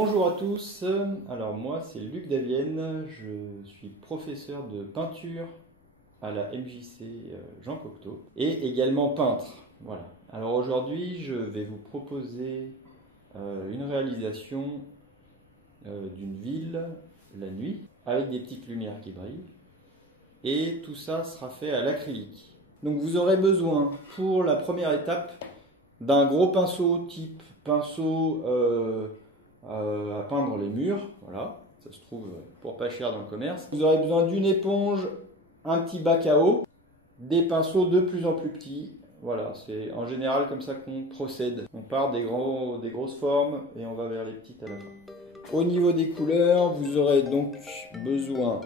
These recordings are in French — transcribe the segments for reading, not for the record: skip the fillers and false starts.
Bonjour à tous, alors moi c'est Luc Davienne, je suis professeur de peinture à la MJC Jean Cocteau et également peintre. Voilà. Alors aujourd'hui je vais vous proposer une réalisation d'une ville la nuit avec des petites lumières qui brillent et tout ça sera fait à l'acrylique. Donc vous aurez besoin pour la première étape d'un gros pinceau type pinceau à peindre les murs, voilà, ça se trouve pour pas cher dans le commerce. Vous aurez besoin d'une éponge, un petit bac à eau, des pinceaux de plus en plus petits, voilà, c'est en général comme ça qu'on procède. On part des grosses formes et on va vers les petites à la fin. Au niveau des couleurs, vous aurez donc besoin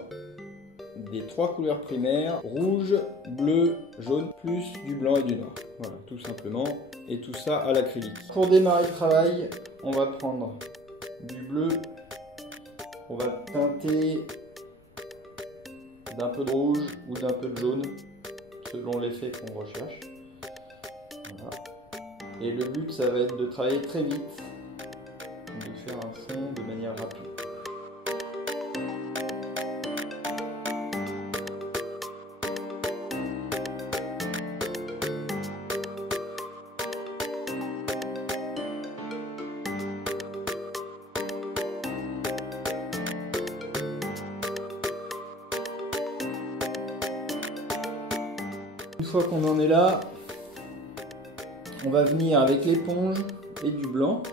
des 3 couleurs primaires, rouge, bleu, jaune, plus du blanc et du noir. Voilà, tout simplement, et tout ça à l'acrylique. Pour démarrer le travail, on va prendre du bleu, on va teinter d'un peu de rouge ou d'un peu de jaune, selon l'effet qu'on recherche. Voilà. Et le but, ça va être de travailler très vite, de faire un fond de manière rapide. Une fois qu'on en est là, on va venir avec l'éponge et du blanc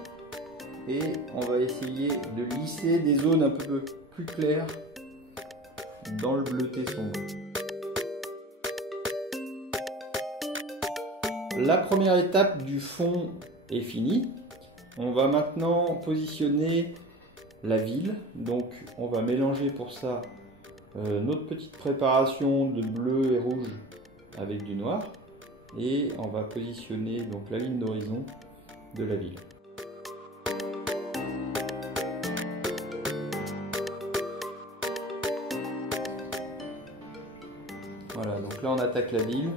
et on va essayer de lisser des zones un peu plus claires dans le bleuté sombre. La première étape du fond est finie. On va maintenant positionner la ville. Donc on va mélanger pour ça notre petite préparation de bleu et rouge avec du noir et on va positionner donc la ligne d'horizon de la ville. Voilà, donc là on attaque la ville.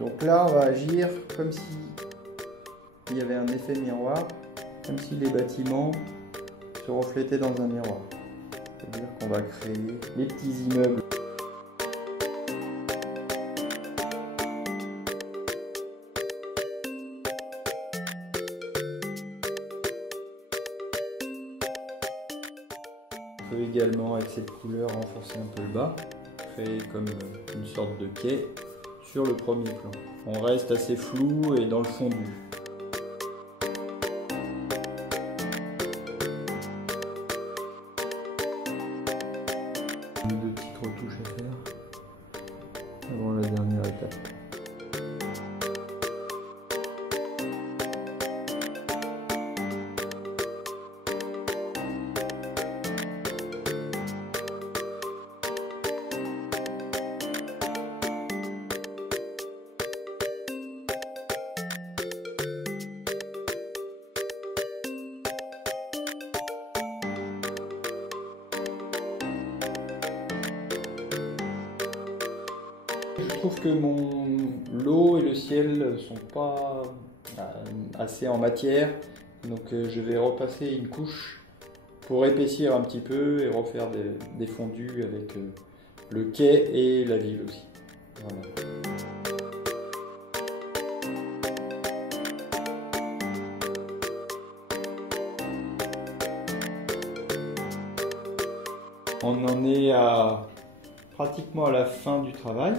Donc là, on va agir comme si il y avait un effet miroir, comme si les bâtiments se reflétaient dans un miroir. C'est-à-dire qu'on va créer les petits immeubles. On peut également, avec cette couleur, renforcer un peu le bas, créer comme une sorte de quai sur le premier plan. On reste assez flou et dans le fondu. Deux petites retouches à faire avant la dernière étape. Je trouve que l'eau et le ciel sont pas assez en matière, donc je vais repasser une couche pour épaissir un petit peu et refaire des fondus avec le quai et la ville aussi. Voilà. On en est pratiquement à la fin du travail.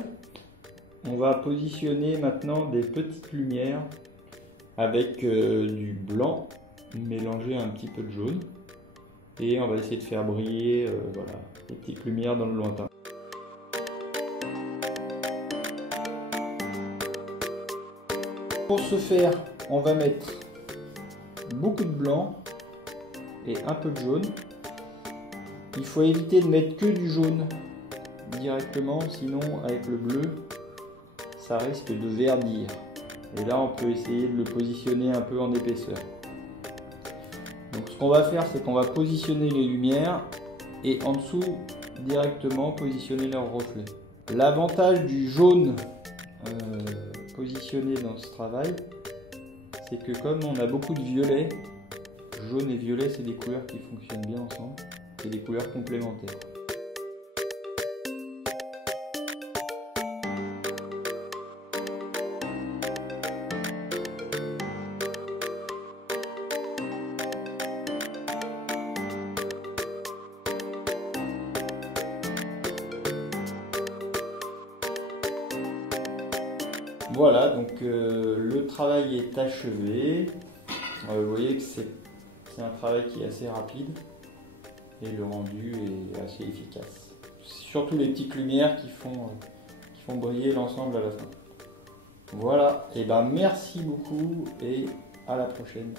On va positionner maintenant des petites lumières avec du blanc mélangé à un petit peu de jaune. Et on va essayer de faire briller voilà, les petites lumières dans le lointain. Pour ce faire, on va mettre beaucoup de blanc et un peu de jaune. Il faut éviter de mettre que du jaune directement, sinon avec le bleu, ça risque de verdir. Et là, on peut essayer de le positionner un peu en épaisseur. Donc ce qu'on va faire, c'est qu'on va positionner les lumières et en dessous, directement positionner leurs reflets. L'avantage du jaune positionné dans ce travail, c'est que comme on a beaucoup de violet, jaune et violet, c'est des couleurs qui fonctionnent bien ensemble, c'est des couleurs complémentaires. Voilà, donc le travail est achevé. Vous voyez que c'est un travail qui est assez rapide et le rendu est assez efficace. Surtout les petites lumières qui font briller l'ensemble à la fin. Voilà, et ben merci beaucoup et à la prochaine.